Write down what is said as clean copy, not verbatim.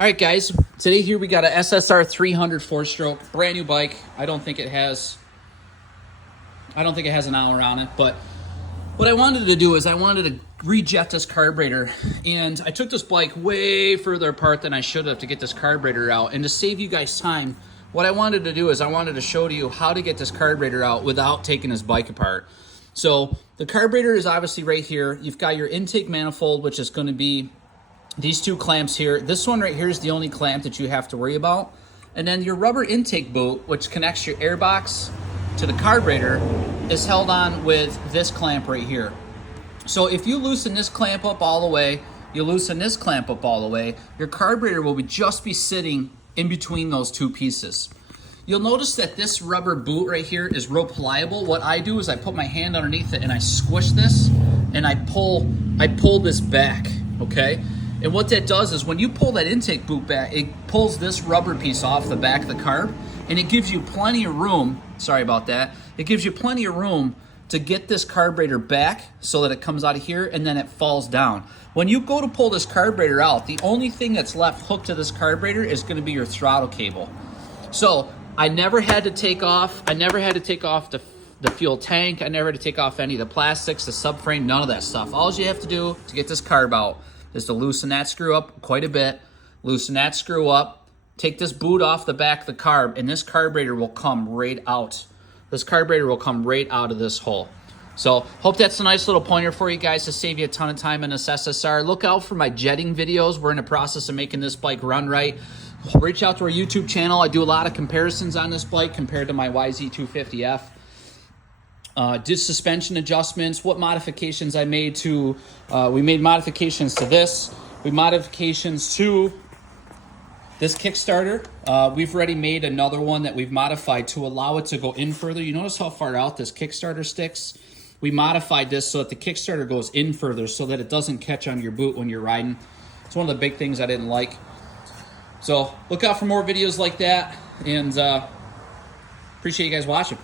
All right, guys. Today here we got a SSR 300 4-stroke, brand new bike. I don't think it has an hour on it, but what I wanted to do is I wanted to rejet this carburetor, and I took this bike way further apart than I should have to get this carburetor out. And to save you guys time, what I wanted to do is I wanted to show to you how to get this carburetor out without taking this bike apart. So the carburetor is obviously right here. You've got your intake manifold, which is going to be these two clamps here. This one right here is the only clamp that you have to worry about. And then your rubber intake boot, which connects your air box to the carburetor, is held on with this clamp right here. So if you loosen this clamp up all the way, you loosen this clamp up all the way, your carburetor will just be sitting in between those two pieces. You'll notice that this rubber boot right here is real pliable. What I do is I put my hand underneath it and I squish this and I pull this back, okay? And what that does is when you pull that intake boot back, it pulls this rubber piece off the back of the carb, and it gives you plenty of room, sorry about that, it gives you plenty of room to get this carburetor back so that it comes out of here and then it falls down. When you go to pull this carburetor out, the only thing that's left hooked to this carburetor is going to be your throttle cable. So I never had to take off the fuel tank, I never had to take off any of the plastics, the subframe, none of that stuff. All you have to do to get this carb out is to loosen that screw up quite a bit, loosen that screw up, take this boot off the back of the carb, and this carburetor will come right out. This carburetor will come right out of this hole. So hope that's a nice little pointer for you guys to save you a ton of time in this SSR. Look out for my jetting videos. We're in the process of making this bike run right. Reach out to our YouTube channel. I do a lot of comparisons on this bike compared to my YZ250F. Did suspension adjustments, what modifications I made to, we made modifications to this, we modifications to this Kickstarter. We've already made another one that we've modified to allow it to go in further. You notice how far out this Kickstarter sticks? We modified this so that the Kickstarter goes in further so that it doesn't catch on your boot when you're riding. It's one of the big things I didn't like. So look out for more videos like that, and appreciate you guys watching.